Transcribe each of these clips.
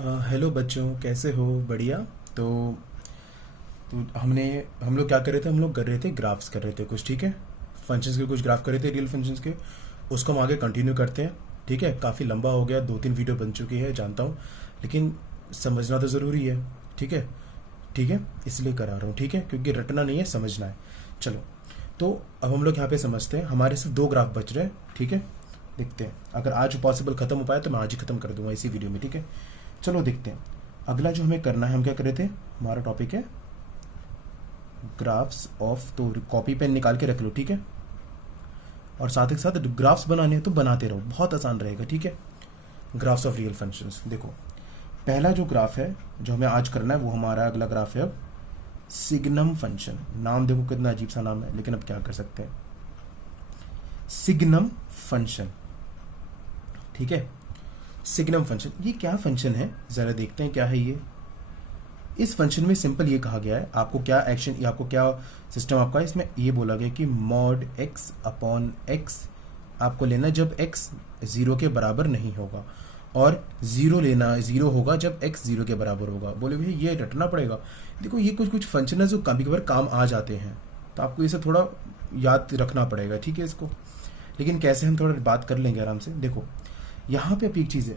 Hello बच्चों, कैसे हो? बढ़िया। तो हम लोग क्या कर रहे थे? हम लोग कर रहे थे ग्राफ्स कर रहे थे कुछ, ठीक है। फंक्शंस के कुछ ग्राफ कर रहे थे, रियल फंक्शंस के। उसको हम आगे कंटिन्यू करते हैं, ठीक है। काफ़ी लंबा हो गया, 2-3 वीडियो बन चुकी है, जानता हूँ, लेकिन समझना तो ज़रूरी है, ठीक है। ठीक है, इसलिए करा रहा हूँ, ठीक है, क्योंकि रटना नहीं है, समझना है। चलो, तो अब हम लोग यहाँ पे समझते हैं। हमारे सिर्फ 2 ग्राफ बच रहे हैं, ठीक है। देखते हैं, अगर आज पॉसिबल ख़त्म हो पाया तो मैं आज ही ख़त्म कर दूंगा इसी वीडियो में, ठीक है। चलो देखते हैं अगला जो हमें करना है। हम क्या कर रहे थे? हमारा टॉपिक है ग्राफ्स ऑफ। तो कॉपी पेन निकाल के रख लो, ठीक है। और साथ ही साथ ग्राफ्स बनाने हैं तो बनाते रहो, बहुत आसान रहेगा, ठीक है। Graphs of real functions. देखो, पहला जो ग्राफ है जो हमें आज करना है वो हमारा अगला ग्राफ है अब सिग्नम फंक्शन। नाम देखो कितना अजीब सा नाम है, लेकिन अब क्या कर सकते हैं। सिग्नम फंक्शन, ठीक है। सिग्नम फंक्शन, ये क्या फंक्शन है जरा देखते हैं क्या है ये। इस फंक्शन में सिंपल ये कहा गया है, आपको क्या एक्शन या आपको क्या सिस्टम आपका इसमें ये बोला गया कि मॉड x अपॉन x आपको लेना जब x 0 के बराबर नहीं होगा, और 0 लेना 0 होगा जब x 0 के बराबर होगा। बोले भाई ये रटना पड़ेगा। देखो, ये कुछ कुछ फंक्शन है जो कभी कभार काम आ जाते हैं, तो आपको इसे थोड़ा याद रखना पड़ेगा, ठीक है इसको। लेकिन कैसे, हम थोड़ा बात कर लेंगे आराम से। देखो, यहाँ पे अब एक चीज़ है,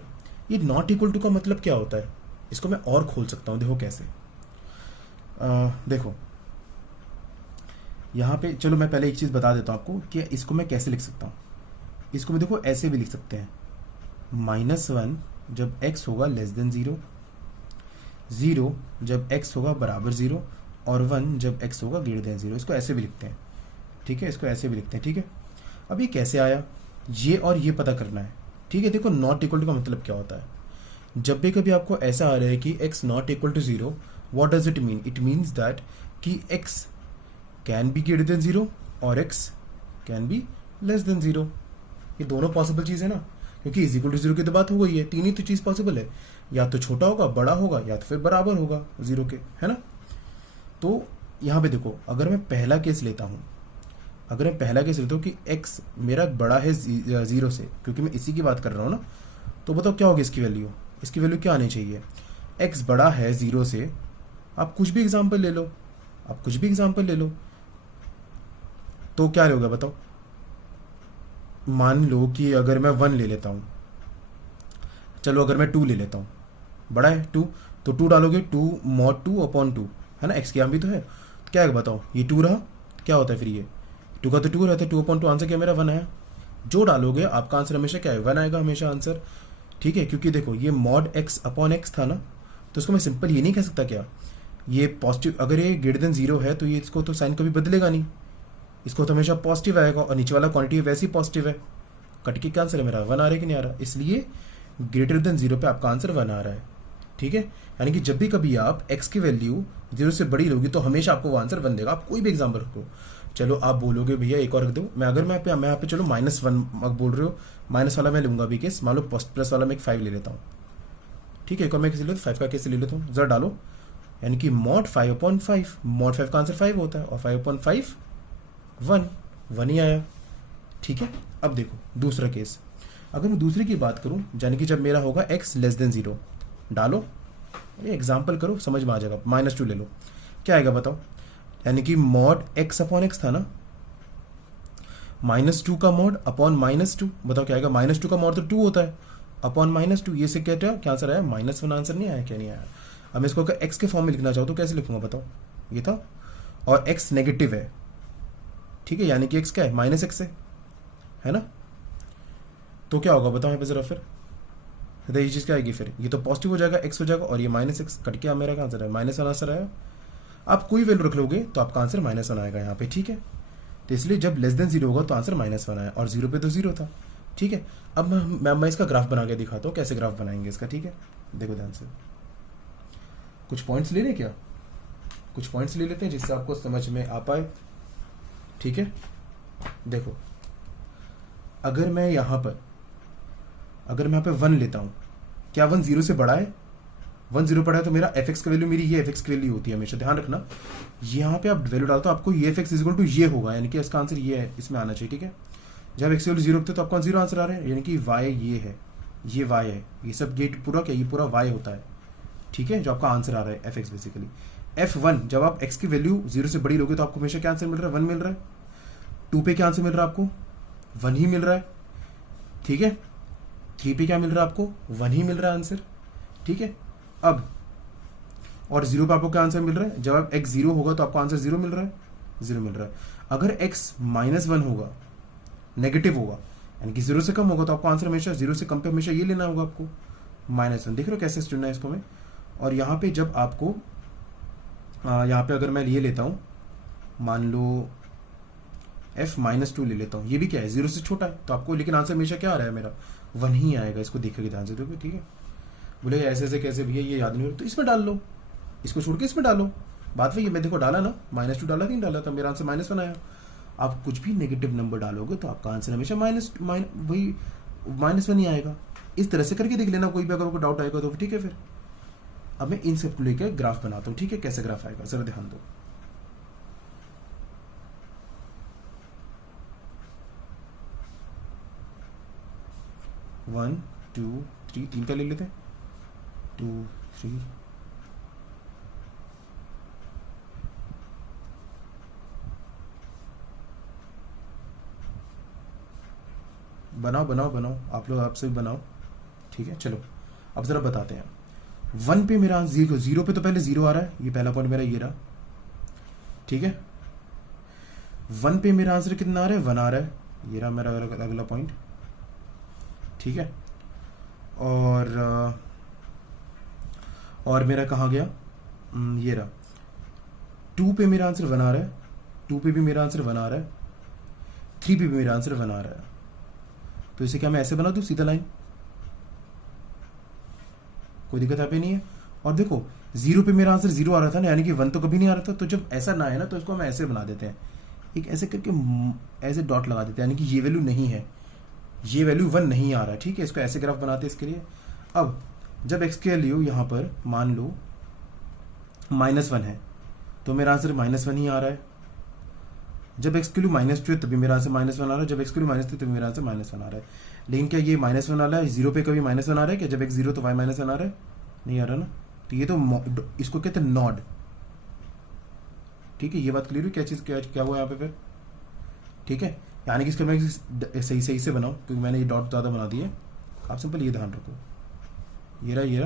ये नॉट इक्वल टू का मतलब क्या होता है, इसको मैं और खोल सकता हूँ। देखो कैसे, देखो यहाँ पे, चलो मैं पहले एक चीज़ बता देता हूँ आपको कि इसको मैं कैसे लिख सकता हूँ। इसको मैं देखो ऐसे भी लिख सकते हैं, -1 जब x होगा लेस देन 0, 0 जब x होगा बराबर 0, और 1 जब x होगा ग्रेटर देन 0। इसको ऐसे भी लिखते हैं, ठीक है। इसको ऐसे भी लिखते हैं, ठीक है। अब ये कैसे आया, ये और ये पता करना है, ठीक है। देखो, नॉट इक्वल टू का मतलब क्या होता है। जब भी कभी आपको ऐसा आ रहा है कि x not equal to 0, what does it mean? It means that कि x can be greater than 0 और x can be less than 0। ये दोनों पॉसिबल चीज़ है ना, क्योंकि इज इक्वल टू 0 की तो बात हो गई है। तीन ही तो चीज़ पॉसिबल है, या तो छोटा होगा, बड़ा होगा, या तो फिर बराबर होगा 0 के, है ना। तो यहाँ पे देखो, अगर मैं पहला केस लेता हूँ, अगर मैं पहला केस लेता हूँ कि x मेरा बड़ा है 0 से, क्योंकि मैं इसी की बात कर रहा हूँ ना, तो बताओ क्या होगी इसकी वैल्यू। इसकी वैल्यू क्या आनी चाहिए? x बड़ा है 0 से, आप कुछ भी एग्जांपल ले लो, आप कुछ भी एग्जांपल ले लो, तो क्या होगा बताओ। मान लो कि अगर मैं 1 ले लेता हूँ, चलो अगर मैं 2 ले लेता हूँ, बड़ा है 2, तो 2 डालोगे, 2 मॉड 2 अपॉन 2, है ना। x की भी तो है, तो क्या है बताओ, ये 2 रहा, क्या होता है फिर ये 2 का तो 2 रहता है, 2 अपॉन 2, आंसर क्या मेरा 1 आया। जो डालोगे आपका आंसर हमेशा क्या है, 1 आएगा हमेशा आंसर, ठीक है। क्योंकि देखो, ये मॉड x अपॉन x था ना, तो इसको मैं सिंपल ये नहीं कह सकता क्या, ये पॉजिटिव, अगर ये ग्रेटर देन 0 है तो ये इसको तो साइन कभी बदलेगा नहीं, इसको तो हमेशा पॉजिटिव आएगा, और नीचे वाला क्वांटिटी वैसे ही पॉजिटिव है। कट के क्या आंसर है मेरा, 1 आ रहा है कि नहीं आ रहा। इसलिए ग्रेटर देन 0 पे आपका आंसर 1 आ रहा है, ठीक है। यानी कि जब भी कभी आप x की वैल्यू 0 से बड़ी लोगी तो हमेशा आपको वो आंसर 1 देगा। आप कोई भी एग्जाम्पल रखो, चलो आप बोलोगे भैया एक और रख दो, मैं अगर मैं यहाँ पे चलो -1 बोल रहे हो, माइनस वाला मैं लूंगा भी केस, मान लो प्लस वाला मैं एक 5 ले लेता हूँ, ठीक है। एक और मैं कैसे ले लेता हूँ, 5 का कैसे ले लेता हूँ, जरा डालो। यानी कि मॉड 5 अपॉन 5, मॉड 5 का आंसर 5 होता है, और 5 अपॉन 5 1 ही आया, ठीक है। अब देखो दूसरा केस, अगर मैं दूसरे की बात करूं, यानी कि जब मेरा होगा x लेस देन 0, डालो, ये एग्जाम्पल करो, समझ में आ जाएगा। -2 ले लो, क्या आएगा बताओ। यानी कि मॉड x अपॉन x था ना, -2 का मॉड अपॉन -2, बताओ क्या आएगा। -2 का मॉड तो 2 होता है, अपॉन -2, ये से क्या आंसर आया, -1 आंसर नहीं आया, क्या नहीं आया। अब मैं इसको अगर x के फॉर्म में लिखना चाहूँ तो कैसे लिखूंगा बताओ, ये था, और x नेगेटिव है, ठीक है। यानी कि x क्या है, -x है ना। तो क्या होगा बताओ यहाँ पे जरा फिर, तो ये चीज़ क्या आएगी फिर, ये तो पॉजिटिव हो जाएगा, x हो जाएगा, और ये -x कट के मेरा क्या आंसर है, -1 आंसर आया। आप कोई वैल्यू रख लोगे तो आपका आंसर -1 आएगा यहाँ पे, ठीक है। तो इसलिए जब लेस देन 0 होगा तो आंसर -1 आया, और 0 पे तो 0 था, ठीक है। अब मैं इसका ग्राफ बना के दिखाता हूँ कैसे ग्राफ बनाएंगे इसका, ठीक है। देखो ध्यान से, कुछ पॉइंट्स ले लें क्या, कुछ पॉइंट्स ले लेते हैं जिससे आपको समझ में आ पाए, ठीक है। देखो, अगर मैं यहाँ पे 1 लेता हूँ, क्या 1 0 से बड़ा है, 1 0 पड़ा है, तो मेरा fx की वैल्यू मेरी ये fx की वैल्यू होती है हमेशा, ध्यान रखना। यहाँ पे आप वैल्यू डालते हो, आपको ये fx इक्वल टू ये होगा, यानी कि इसका आंसर ये है, इसमें आना चाहिए, ठीक है। जब x की वैल्यू 0 होती है तो आपका 0 आंसर आ रहा है, यानी कि y ये है, ये y है, ये सब गेट पूरा क्या, ये पूरा y होता है, ठीक है, जो आपका आंसर आ रहा है एफ एक्स बेसिकली। F1 जब आप x की वैल्यू 0 से बड़ी लोगे तो आपको हमेशा क्या आंसर मिल रहा है, 1 मिल रहा है। 2 पे क्या आंसर मिल रहा है आपको, 1 ही मिल रहा है। ठीक है, 3 पे क्या मिल रहा है आपको, 1 ही मिल रहा है आंसर। ठीक है, अब और 0 पे आपको क्या आंसर मिल रहा है, जब आप x 0 होगा तो आपको आंसर 0 मिल रहा है, 0 मिल रहा है। अगर x -1 होगा, नेगेटिव होगा, यानी कि 0 से कम होगा तो आपको आंसर हमेशा 0 से कम पे हमेशा ये लेना होगा आपको, -1। देख रहे हो कैसे चुनना है इसको मैं। और यहाँ पे जब आपको यहाँ पे अगर मैं ये लेता हूँ, मान लो f-2 ले लेता हूँ, ये भी क्या है 0 से छोटा है, तो आपको लेकिन आंसर हमेशा क्या आ रहा है मेरा, 1 ही आएगा। इसको देखोगे ध्यान से, देखो ठीक है। बोले ऐसे ऐसे कैसे भैया ये याद नहीं हो रहा, तो इसमें डाल लो, इसको छोड़ के इसमें डालो। बात वही है, मैं देखो डाला ना, -2 डाला, नहीं डाला, तो मेरा आंसर -1 आया। आप कुछ भी नेगेटिव नंबर डालोगे तो आपका आंसर हमेशा वही -1 ही आएगा। इस तरह से करके देख लेना, कोई भी अगर आपको डाउट आएगा तो ठीक है। फिर अब मैं इन सबको लेकर ग्राफ बनाता हूँ, ठीक है, कैसे ग्राफ आएगा जरा ध्यान दो। वन टू थ्री, 3 का ले लेते हैं, 2 3। बनाओ बनाओ बनाओ, आप लोग आपसे भी बनाओ, ठीक है। चलो अब जरा बताते हैं। 1 पे मेरा 0 पे तो पहले 0 आ रहा है, ये पहला पॉइंट मेरा ये रहा, ठीक है। 1 पे मेरा आंसर कितना आ रहा है, 1 आ रहा है, ये रहा मेरा अगला पॉइंट, ठीक है। और मेरा कहाँ गया, ये रहा। 2 पे मेरा आंसर 1 आ रहा है, 2 पे भी मेरा आंसर 1 आ रहा है, 3 पे भी मेरा आंसर 1 आ रहा है। तो इसे क्या मैं ऐसे बना दूं सीधा लाइन, कोई दिक्कत यहाँ पे नहीं है। और देखो 0 पे मेरा आंसर 0 आ रहा था ना, यानी कि 1 तो कभी नहीं आ रहा था, तो जब ऐसा ना है ना तो इसको हम ऐसे बना देते हैं, एक ऐसे करके ऐसे डॉट लगा देते हैं, यानी कि ये वैल्यू नहीं है, ये वैल्यू 1 नहीं आ रहा है, ठीक है। इसको ऐसे ग्राफ बनाते हैं इसके लिए। अब जब x की वैल्यू यहाँ पर मान लो -1 है तो मेरा आंसर -1 ही आ रहा है। जब x की वैल्यू -2 है तभी मेरा आंसर -1 आ रहा है, जब x की वैल्यू -3 तभी मेरा आंसर -1 आ रहा है। लेकिन क्या ये -1 आ रहा है 0 पे कभी -1 आ रहा है क्या, जब x 0 तो y -1 आ रहा है, नहीं आ रहा ना। तो ये तो इसको कहते हैं नॉड, ठीक है। ये बात क्लियर हुई, क्या चीज़ क्या हुआ यहाँ पे फिर, ठीक है। यानी कि इसका मैं सही से बनाऊँ, क्योंकि मैंने ये डॉट ज़्यादा बना दिए। आप सिंपल ये ध्यान रखो, ये रहा ये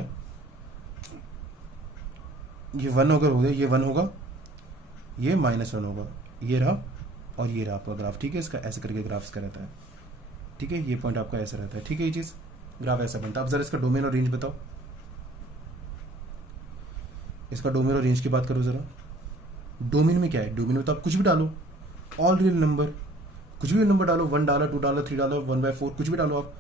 1 होगा, ये 1 होगा, ये -1 होगा, ये रहा और ये रहा आपका ग्राफ, ठीक है। इसका ऐसे करके ग्राफ इसका रहता है, ठीक है। ये पॉइंट आपका ऐसा रहता है, ठीक है। ये चीज़ ग्राफ ऐसा बनता है। अब जरा इसका डोमेन और रेंज बताओ, इसका डोमेन और रेंज की बात करो जरा। डोमेन में क्या है, डोमेन में तो आप कुछ भी डालो, ऑल रियल नंबर, कुछ भी नंबर डालो, 1 डाला, 2 डाला, 3 डाला, 1/4 कुछ भी डालो आप।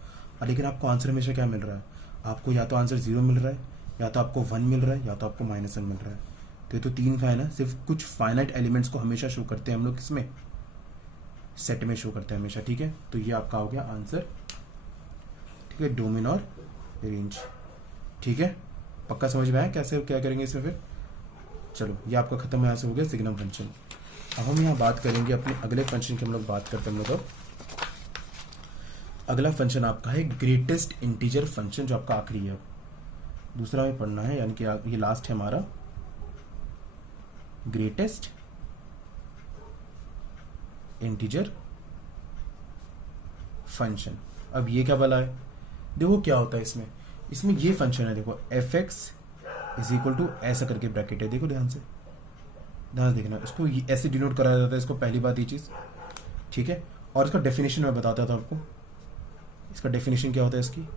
लेकिन आपको आंसर हमेशा क्या मिल रहा है, आपको या तो आंसर 0 मिल रहा है, या तो आपको 1 मिल रहा है, या तो आपको -1 मिल रहा है। तो ये तो 3 का है ना, सिर्फ कुछ फाइनाइट एलिमेंट्स को हमेशा शो करते हैं हम लोग, किसमें, सेट में शो करते हैं हमेशा, ठीक है। तो ये आपका हो गया आंसर, ठीक है, डोमेन और रेंज, ठीक है। पक्का समझ में आया कैसे क्या करेंगे इसमें फिर। चलो ये आपका खत्म, यहाँ से हो गया सिग्नम फंक्शन। अब हम यहाँ बात करेंगे अपने अगले फंक्शन की, हम लोग बात करते हैं हम लोग। अगला फंक्शन आपका है ग्रेटेस्ट इंटीजर फंक्शन, जो आपका आखिरी है, दूसरा में पढ़ना है, यानी कि ये लास्ट है हमारा ग्रेटेस्ट इंटीजर फंक्शन। अब ये क्या वाला है, देखो क्या होता है इसमें ये फंक्शन है, देखो f(x) = ऐसा करके ब्रैकेट है, देखो ध्यान से देखना, इसको ऐसे डिनोट कराया जाता है, इसको पहली बात ये चीज़, ठीक है। और इसका डेफिनेशन मैं बताता था आपको, इसका डेफिनेशन क्या होता है इसकी।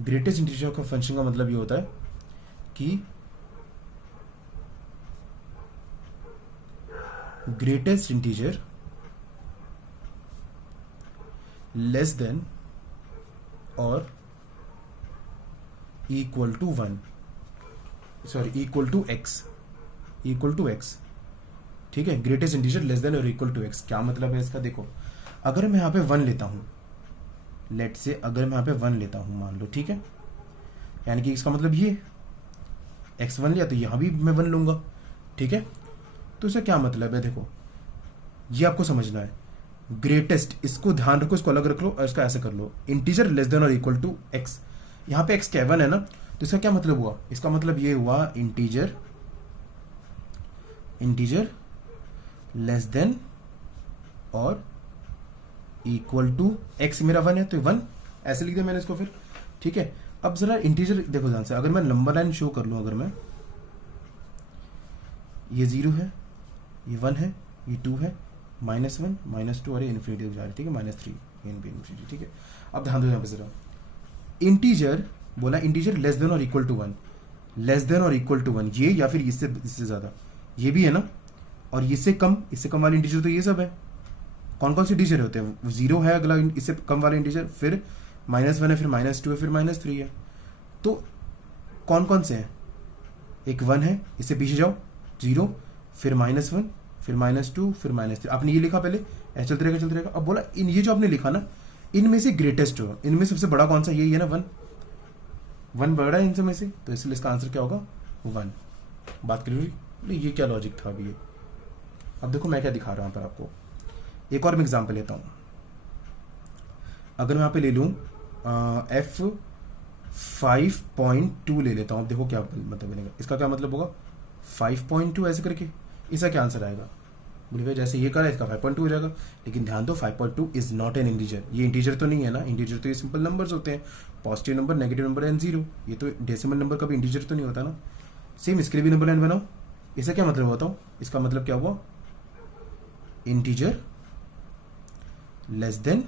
ग्रेटेस्ट इंटीजर का फंक्शन का मतलब ये होता है कि ग्रेटेस्ट इंटीजर लेस देन और इक्वल टू x, ठीक है। ग्रेटेस्ट इंटीजर लेस देन और इक्वल टू x, क्या मतलब है इसका, देखो अगर मैं यहाँ पे 1 लेता हूँ, लेट से अगर मैं यहाँ पे 1 लेता हूँ मान लो, ठीक है, यानी कि इसका मतलब ये x1 लिया तो यहाँ भी मैं 1 लूंगा, ठीक है। तो इसका क्या मतलब है, देखो ये आपको समझना है। ग्रेटेस्ट, इसको ध्यान रखो, इसको अलग रख लो और इसका ऐसे कर लो, इंटीजर लेस देन और इक्वल टू x। यहाँ पे x क्या 1 है ना, तो तो इसका क्या मतलब हुआ, इसका मतलब ये हुआ इंटीजर लेस देन और इक्वल टू एक्स, मेरा 1 है तो 1 ऐसे लिख दिया मैंने इसको फिर। ठीक है, अब जरा इंटीजर देखो ध्यान से, अगर मैं नंबर लाइन शो कर लूं, अगर मैं ये 0 है, ये 1 है, ये 2 है, -1 -2 और ये इन्फिनिटी जा रही है। ठीक है, -3 इन्फिनिटी। ठीक है, अब ध्यान दो यहाँ पे जरा, इंटीजर बोला, इंटीजर लेस देन और इक्वल टू 1, लेस देन और इक्वल टू 1, ये या फिर इससे ज्यादा, ये भी है ना, और इससे कम वाले इंटीजर तो ये सब है। कौन कौन से इंटीजर होते हैं, 0 है अगला इससे कम वाला इंटीजर, फिर -1 है, फिर -2 है, फिर -3 है। तो कौन कौन से हैं, एक 1 है, इससे पीछे जाओ 0, फिर -1, फिर -2, फिर -3। आपने ये लिखा पहले, ऐसे चलते रहेगा। अब बोला इन ये जो आपने लिखा ना, इनमें से ग्रेटेस्ट हो, इनमें सबसे बड़ा कौन सा, यही है ना 1 बड़ा है इनसे में से, तो इसलिए इसका आंसर क्या होगा 1। बात करिए ये क्या लॉजिक था अभी ये। अब देखो मैं क्या दिखा रहा हूं पर आपको, एक और मैं एग्जांपल लेता हूं। अगर मैं यहाँ पे ले लूं f5.2 ले लेता हूं, देखो क्या मतलब बनेगा, इसका क्या मतलब होगा 5.2 ऐसे करके, इसका क्या आंसर आएगा, बोलिए भाई जैसे ये करा इसका 5.2 हो जाएगा। लेकिन ध्यान दो 5.2 इज नॉट एन इंटीजर, ये इंटीजर तो नहीं है ना, इंटीजर तो ये सिंपल नंबर्स होते हैं, positive number, negative number and 0, ये तो डेसिमल नंबर का भी इंटीजर तो नहीं होता ना। सेम इसके लिए भी नंबर लाइन बनाओ, इसका क्या मतलब होता हूँ, इसका मतलब क्या हुआ, इंटीजर लेस देन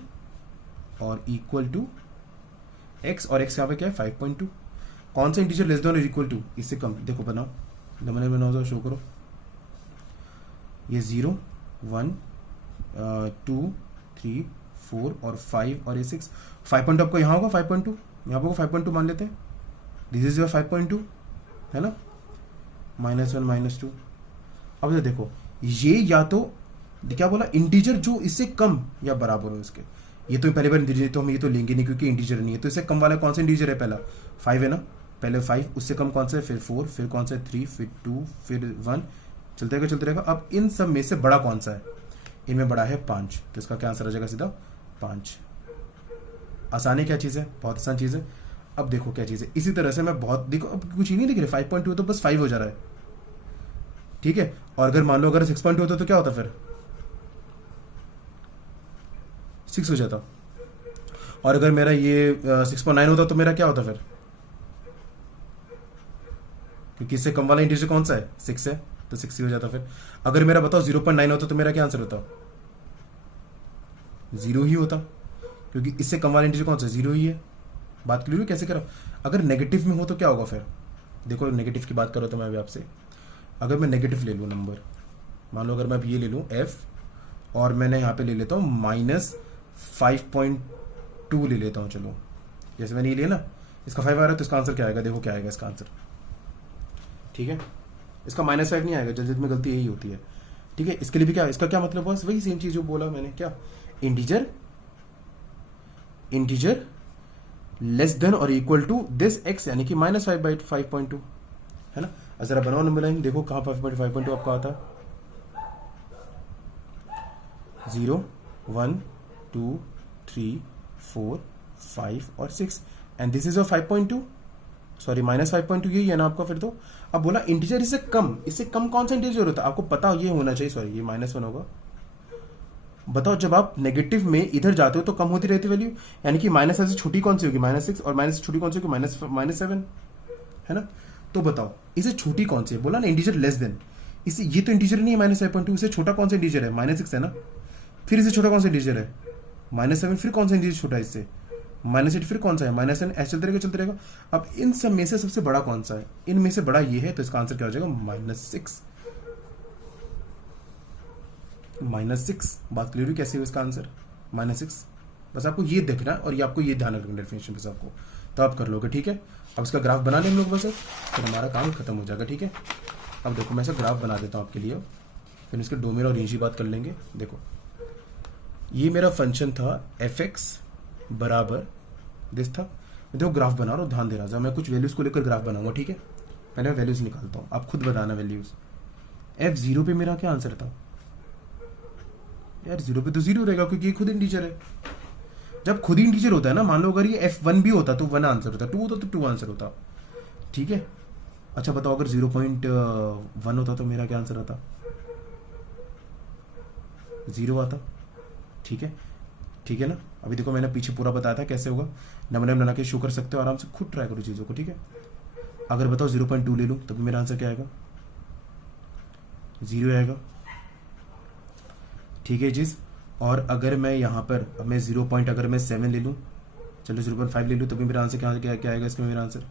और इक्वल टू एक्स, और एक्स यहाँ पे क्या है 5.2। कौन सा इंटीजर लेस देन और इक्वल टू, इससे कम, देखो बनाओ, नंबर बनाओ, शो करो, ये 0 1 2 3 4 और 5 और ये 6, 5.2 आपको यहाँ होगा 5.2, यहाँ पे 5.2 मान लेते हैं, दिस इज योर 5.2 है ना, -1 -2। अब ये देखो, ये या तो क्या बोला, इंटीजर जो इससे कम या बराबर हो इसके, ये तो पहले बार इंटीजर, तो हम ये तो लेंगे नहीं क्योंकि इंटीजर नहीं है। तो इससे कम वाला कौन सा इंटीजर है, पहला 5 है ना, पहले 5, उससे कम कौन सा है, फिर 4, फिर कौन सा है 3, फिर 2, फिर 1, चलते रहेगा। अब इन सब में से बड़ा कौन सा है, इनमें बड़ा है 5, तो इसका क्या आंसर आ जाएगा सीधा 5। आसान है, क्या चीज़ है, बहुत आसान चीज़ है। अब देखो क्या चीज़ है, इसी तरह से मैं बहुत, देखो अब कुछ ही नहीं दिख रहा, 5.2 तो बस 5 हो जा रहा है। ठीक है, और अगर मान लो अगर 6.2 होता तो क्या होता, फिर 6 हो जाता, और अगर मेरा ये 6.9 होता तो मेरा क्या होता फिर, क्योंकि इससे कम वाला इंटीजर कौन सा है 6 है, तो 6 ही हो जाता। फिर अगर मेरा बताओ 0.9 होता तो मेरा क्या आंसर होता, 0 ही होता, क्योंकि इससे कम वाला इंटीजर कौन सा 0 ही है। बात क्लियर है कैसे करो। अगर नेगेटिव में हो तो क्या होगा फिर, देखो नेगेटिव की बात करो तो मैं अभी आपसे, अगर मैं नेगेटिव ले लूँ नंबर, मान लो अगर मैं ये ले लूँ f, और मैंने यहाँ पे ले लेता हूँ -5.2 ले लेता हूँ, चलो जैसे मैंने ये लिया ना, इसका 5 आ रहा है तो इसका आंसर क्या आएगा, देखो क्या आएगा इसका आंसर। ठीक है, इसका -5 नहीं आएगा, जल्द में गलती यही होती है। ठीक है, इसके लिए भी क्या, इसका क्या मतलब बस वही सेम चीज जो बोला मैंने, क्या इंटीजर लेस देन और इक्वल टू दिस x, यानी कि -5/5.2 है ना। जरा बनाओ नंबर लाइन, देखो कहाँ 5.5.2 आपका आता है, 0 1 2 3 4 5 और 6, and this is your 5.2, sorry -5.2 यही है ना आपका फिर तो। अब बोला इंटीजर इससे कम कौन सा इंटीजर होता है, आपको पता ये होना चाहिए, सॉरी ये -1 होगा। बताओ जब आप नेगेटिव में इधर जाते हो तो कम होती रहती वैल्यू, यानी कि माइनस से छोटी कौन सी होगी -6, और माइनस से छोटी कौन सी होगी -7 है ना। तो बताओ इसे छोटी कौन सी है, बोला ना इंटीजर लेस देन, इसे ये तो इंटीजर नहीं है -5.2, इससे छोटा कौन सा इंटीजर है -6 है ना, फिर इससे छोटा कौन सा इंटीजर है -7, फिर कौन सा इंटीजर छोटा है इससे -8, फिर कौन सा है -10, ऐसे चलते रहेगा। अब इन सब में से सबसे बड़ा कौन सा है, इनमें से बड़ा ये है, तो इसका आंसर क्या हो जाएगा -6। बात क्लियर हुई कैसे हुई इसका आंसर -6। बस आपको ये देखना है और ये आपको ये ध्यान रखना डेफिनेशन पे सबको, तो आप कर लोगे। ठीक है, अब इसका ग्राफ बना लें हम लोग, बस फिर हमारा काम खत्म हो जाएगा। ठीक है, अब देखो मैं इसका ग्राफ बना देता हूँ आपके लिए, फिर इसके डोमेन और रेंज की बात कर लेंगे। देखो ये मेरा फंक्शन था fx बराबर दिस था, मैं देखो ग्राफ बना रहा हूँ, ध्यान दे रहा था, मैं कुछ वैल्यूज को लेकर ग्राफ बनाऊंगा। ठीक है, पहले मैं वैल्यूज निकालता हूँ, आप खुद बताना वैल्यूज। f0 पे मेरा क्या आंसर था यार, 0 पे तो 0 रहेगा क्योंकि ये खुद इंटीजर है। जब खुद इंटीजर होता है ना, मान लो अगर ये f1 भी होता तो 1 आंसर होता, 2 होता तो 2 आंसर होता। ठीक है। अच्छा बताओ अगर 0.1 होता तो मेरा क्या आंसर आता? 0 आता। ठीक है, ठीक है ना। अभी देखो मैंने पीछे पूरा बताया था कैसे होगा, नंबर बना के शो कर सकते हो आराम से, खुद ट्राई करो चीज़ों को। ठीक है, अगर बताओ 0.2 ले लूँ तभी मेरा आंसर क्या आएगा? 0 आएगा। ठीक है चीज़। और अगर मैं यहाँ पर मैं 0. अगर मैं 7 ले लूँ, चलो 0.5 ले लूँ, तभी मेरा आंसर क्या क्या क्या आएगा? इसमें मेरा आंसर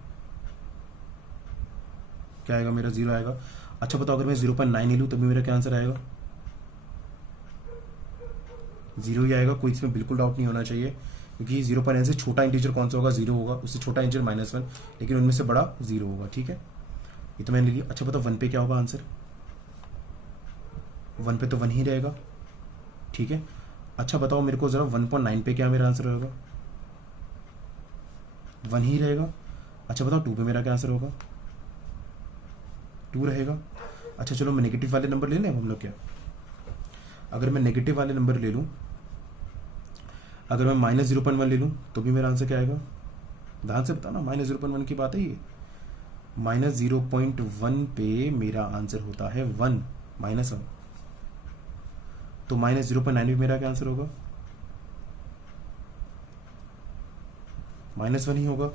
क्या आएगा? मेरा 0 आएगा। अच्छा बताओ अगर मैं 0.9 ले लूँ तभी मेरा क्या आंसर आएगा? 0 ही आएगा। कोई इसमें बिल्कुल डाउट नहीं होना चाहिए, क्योंकि 0.9 से छोटा इंटीजर कौन सा होगा? 0 होगा। उससे छोटा इंटीजर -1, लेकिन उनमें से बड़ा 0 होगा। ठीक है, ये तो मैंने लिया। अच्छा बताओ 1 पे क्या होगा आंसर? 1 पे तो 1 ही रहेगा। ठीक है, अच्छा बताओ मेरे को ज़रा 1.9 पे क्या मेरा आंसर होगा? 1 ही रहेगा। अच्छा बताओ 2 पे मेरा क्या आंसर होगा? 2 रहेगा। अच्छा चलो मैं नेगेटिव वाले नंबर ले लें हम लोग क्या? अगर मैं नेगेटिव वाले नंबर ले लूँ, अगर मैं -0.1 ले लूँ तो भी मेरा आंसर क्या आएगा? ध्यान से बताओ ना, -0.1 की बात है ये। -0.1 पे मेरा आंसर होता है 1, -1। तो -0.9 पे मेरा क्या आंसर होगा? -1 ही होगा।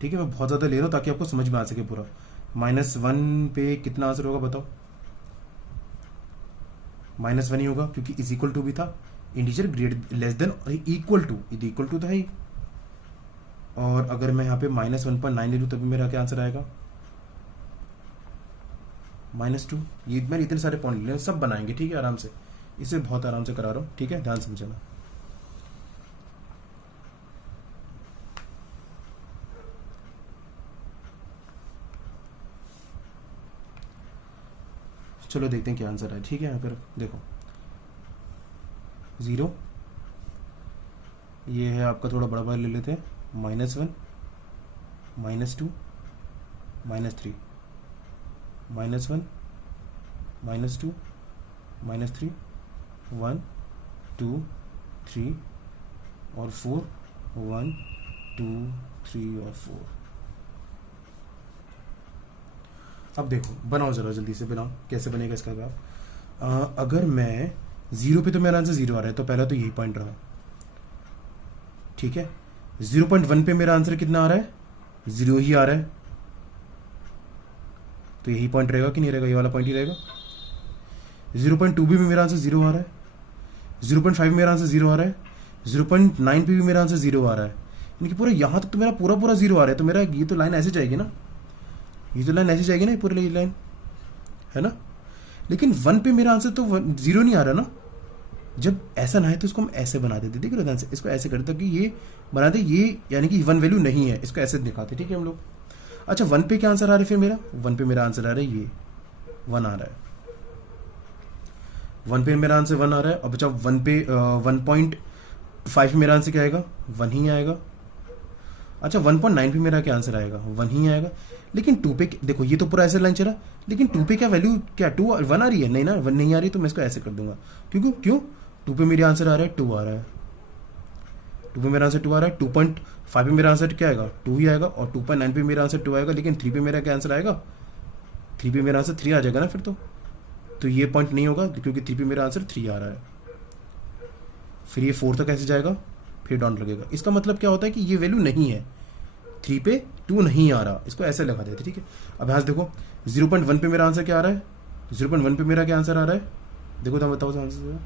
ठीक है, मैं बहुत ज़्यादा ले रहा हूँ ताकि आपको समझ में आ सके पूरा। -1 पे कितना आंसर होगा बताओ? -1 ही होगा, क्योंकि इज इक्वल टू भी था, integer greater less than equal to, equal to तो है ही। और अगर मैं यहाँ पे -1.9 ले लूँ तभी मेरा क्या आंसर आएगा? -2। ये मैंने इतने सारे पॉइंट ले लिए, सब बनाएंगे। ठीक है, आराम से, इसे बहुत आराम से करा रहा हूँ। ठीक है, ध्यान समझना। चलो देखते हैं क्या आंसर है। ठीक है, यहाँ पर देखो 0, ये है आपका, थोड़ा बड़ा बड़ा ले लेते हैं, -1, -2, -3, -1, -2, -3, 1, 2, 3 और 4, 1, 2, 3 और 4। अब देखो बनाओ, ज़रा जल्दी से बनाओ, कैसे बनेगा इसका ग्राफ। अगर मैं 0 पे, तो मेरा आंसर 0 आ रहा है, तो पहला तो यही पॉइंट रहा। ठीक है, 0.1 पे मेरा आंसर कितना आ रहा है? 0 ही आ रहा है, तो यही पॉइंट रहेगा कि नहीं रहेगा? ये वाला पॉइंट ही रहेगा। 0.2 पे भी मेरा आंसर 0 आ रहा है, 0.5 में मेरा आंसर 0 आ रहा है, 0.9 पे भी मेरा आंसर 0 आ रहा है, यानी कि पूरा यहाँ तक तो मेरा पूरा 0 आ रहा है। तो मेरा ये तो लाइन ऐसे जाएगी ना, ये तो लाइन ऐसी जाएगी ना, पूरी लाइन है ना। लेकिन 1 पे मेरा आंसर तो 0 नहीं आ रहा ना। जब ऐसा ना है तो इसको हम ऐसे बना देते, देख रहे ध्यान से, इसको ऐसे करते कि ये बना दे, ये यानी कि 1 वैल्यू नहीं है, इसको ऐसे दिखाते। ठीक है हम लोग। अच्छा 1 पे क्या आंसर आ रहा है फिर मेरा? 1 पे मेरा आंसर आ रहा है ये 1 आ रहा है। 1 पे मेरा आंसर 1 आ रहा है। अब बचा 1 पे 1.5 पे मेरा आंसर क्या आएगा? 1 ही आएगा। अच्छा 1.9 पे मेरा क्या आंसर आएगा? 1 ही आएगा। लेकिन 2 पे देखो, ये तो पूरा ऐसे लाइन चला, लेकिन 2 पे क्या वैल्यू, क्या 1 आ रही है? नहीं ना, 1 नहीं आ रही, तो मैं इसको ऐसे कर दूंगा। क्यों 2 पे मेरा आंसर आ रहा है 2 आ रहा है, 2 पे मेरा आंसर 2 आ रहा है। 2.5 पे मेरा आंसर क्या आएगा? 2 ही आएगा। और 2.9 पे मेरा आंसर 2 आएगा। लेकिन 3 पे मेरा क्या आंसर आएगा? 3 पे मेरा आंसर 3 आ जाएगा ना फिर तो ये पॉइंट नहीं होगा, क्योंकि 3 पे मेरा आंसर 3 आ रहा है। फिर ये 4 तक कैसे जाएगा? फिर डॉट लगेगा। इसका मतलब क्या होता है कि ये वैल्यू नहीं है, 3 पे 2 नहीं आ रहा, इसको ऐसे लगा देते। ठीक है, अब यहाँ देखो 0.1 पे मेरा आंसर क्या आ रहा है? 0.1 पे मेरा क्या आंसर आ रहा है? देखो तो बताओ आंसर।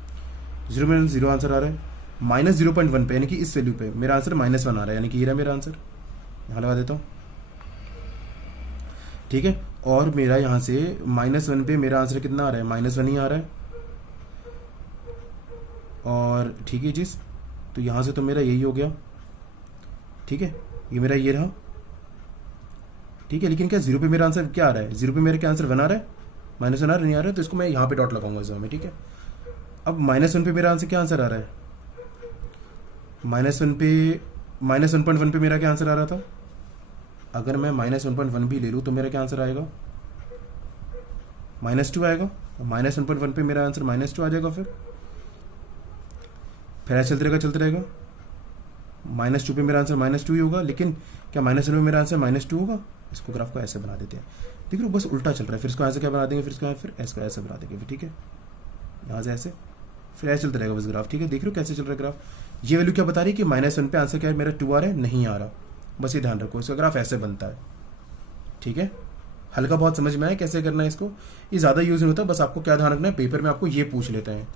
0 आंसर आ रहा है। -0.1 पे यानी कि इस वैल्यू पे मेरा आंसर -1 आ रहा है, यानी कि ये रहा मेरा आंसर, यहाँ लगा देता हूँ। ठीक है, और मेरा यहाँ से -1 पे मेरा आंसर कितना आ रहा है? -1 ही आ रहा है। और ठीक है चीज़, तो यहाँ से तो मेरा यही हो गया। ठीक है, ये मेरा ये रहा। ठीक है, लेकिन क्या 0 पे मेरा आंसर क्या आ रहा है? 0 पे मेरा क्या आंसर 1 आ रहा है, -1 आ रहा है, नहीं आ रहा है, तो इसको मैं यहाँ पे डॉट लगाऊंगा इस में। ठीक है, अब -1 पे मेरा आंसर क्या आंसर आ रहा है? -1 पे -1.1 पे मेरा क्या आंसर आ रहा था? अगर मैं -1.1 भी ले लूँ तो मेरा क्या आंसर आएगा? -2 आएगा। -1.1 पे मेरा आंसर -2 आ जाएगा। फिर ऐसा चलते रहेगा -2 पे मेरा आंसर -2 ही होगा, लेकिन क्या -2 में मेरा आंसर -2 होगा? इसको ग्राफ को ऐसे बना देते हैं, देख रहे हो बस उल्टा चल रहा है। फिर इसको ऐसे क्या बना देंगे, फिर इसको ऐसे ऐसे बना देंगे, फिर ठीक है, यहाँ से ऐसे, फिर ऐसे चलता रहेगा बस ग्राफ, ठीक है। देख रहे हो कैसे चल रहा है ग्राफ। ये वैल्यू क्या बता रही है कि -1 पे आंसर क्या है मेरा 2 आ रहा है, नहीं आ रहा, बस ये ध्यान रखो। इसका ग्राफ ऐसे बनता है, ठीक है। हल्का बहुत समझ में आया कैसे करना है इसको, ये ज़्यादा यूज़ नहीं होता, बस आपको क्या ध्यान रखना है, पेपर में आपको ये पूछ लेते हैं,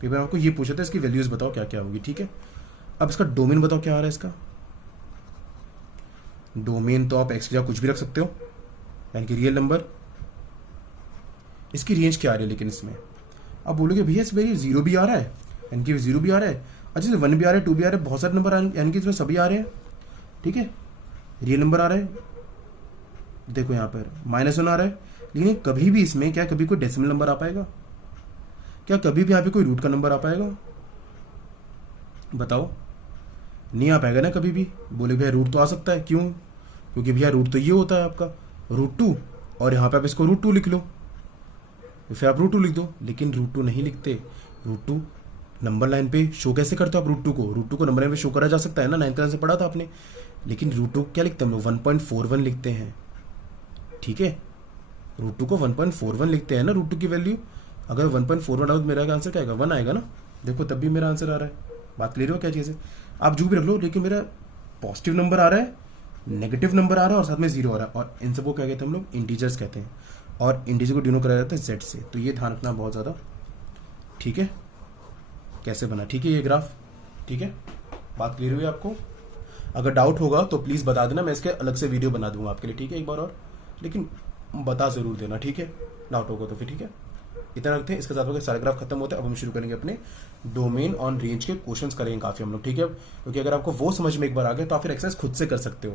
पेपर में आपको ये पूछ लेते हैं इसकी वैल्यूज़ बताओ क्या क्या होगी, ठीक है। अब इसका डोमेन बताओ क्या आ रहा है इसका डोमेन, तो आप एक्स की जगह कुछ भी रख सकते हो, यानी कि रियल नंबर। इसकी रेंज क्या आ रही है लेकिन इसमें, अब बोलोगे भैया इसमें 0 भी आ रहा है, यानी कि 0 भी आ रहा है, अच्छा 1 भी आ रहा है, 2 भी आ रहा है, बहुत सारे नंबर यानी कि इसमें सभी आ रहे हैं, ठीक है। रियल नंबर आ रहा है, देखो यहाँ पर -1 आ रहा है, लेकिन कभी भी इसमें क्या कभी कोई डेसिमल नंबर आ पाएगा, क्या कभी भी यहाँ पे कोई रूट का नंबर आ पाएगा, बताओ, नहीं आ पाएगा ना कभी भी। बोले भैया रूट तो आ सकता है, क्यों? क्योंकि भैया रूट तो ये होता है आपका √2, और यहाँ पे आप इसको √2 लिख लो, तो फिर आप √2 लिख दो, लेकिन √2 नहीं लिखते। √2 नंबर लाइन पे शो कैसे करते हो आप √2 को नंबर लाइन पे शो करा जा सकता है ना, 9th क्लास से पढ़ा था आपने, लेकिन √2 क्या लिखते हैं हम लोग, 1.41 लिखते हैं, ठीक है। √2 को 1.41 लिखते हैं ना, √2 की वैल्यू। अगर 1.41 डालो तो मेरा आंसर क्या आएगा, 1 आएगा ना, देखो तब भी मेरा आंसर आ रहा है। बात क्लियर हो क्या चीज़ है, आप जो भी रख लो, लेकिन मेरा पॉजिटिव नंबर आ रहा है, नेगेटिव नंबर आ रहा है, और साथ में 0 आ रहा है, और इन सबको क्या कहते हैं हम लोग, इंटीजर्स कहते हैं, और इंटीजर को डिनोट कराया जाता है Z से। तो ये ध्यान रखना बहुत ज़्यादा, ठीक है, कैसे बना, ठीक है ये ग्राफ, ठीक है। बात क्लियर हुई आपको? अगर डाउट होगा तो प्लीज़ बता देना, मैं इसके अलग से वीडियो बना दूंगा आपके लिए, ठीक है, एक बार और, लेकिन बता ज़रूर देना, ठीक है। डाउट होगा तो फिर ठीक है, इतना रखते हैं। इसके साथ सारे ग्राफ खत्म होते हैं। अब हम शुरू करेंगे अपने डोमेन ऑन रेंज के क्वेश्चंस करेंगे काफ़ी हम लोग, ठीक है। क्योंकि अगर आपको वो समझ में एक बार आ गए तो आप फिर एक्सरसाइज खुद से कर सकते हो,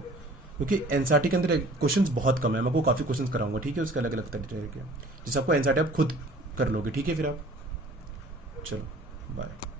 क्योंकि एनसीईआरटी के अंदर क्वेश्चंस बहुत कम है। मैं आपको काफ़ी क्वेश्चंस कराऊंगा, ठीक है, उसके अलग अलग तरीके के, जिससे आपको एनसीईआरटी आप खुद कर लोगे, ठीक है। फिर आप चलो बाय।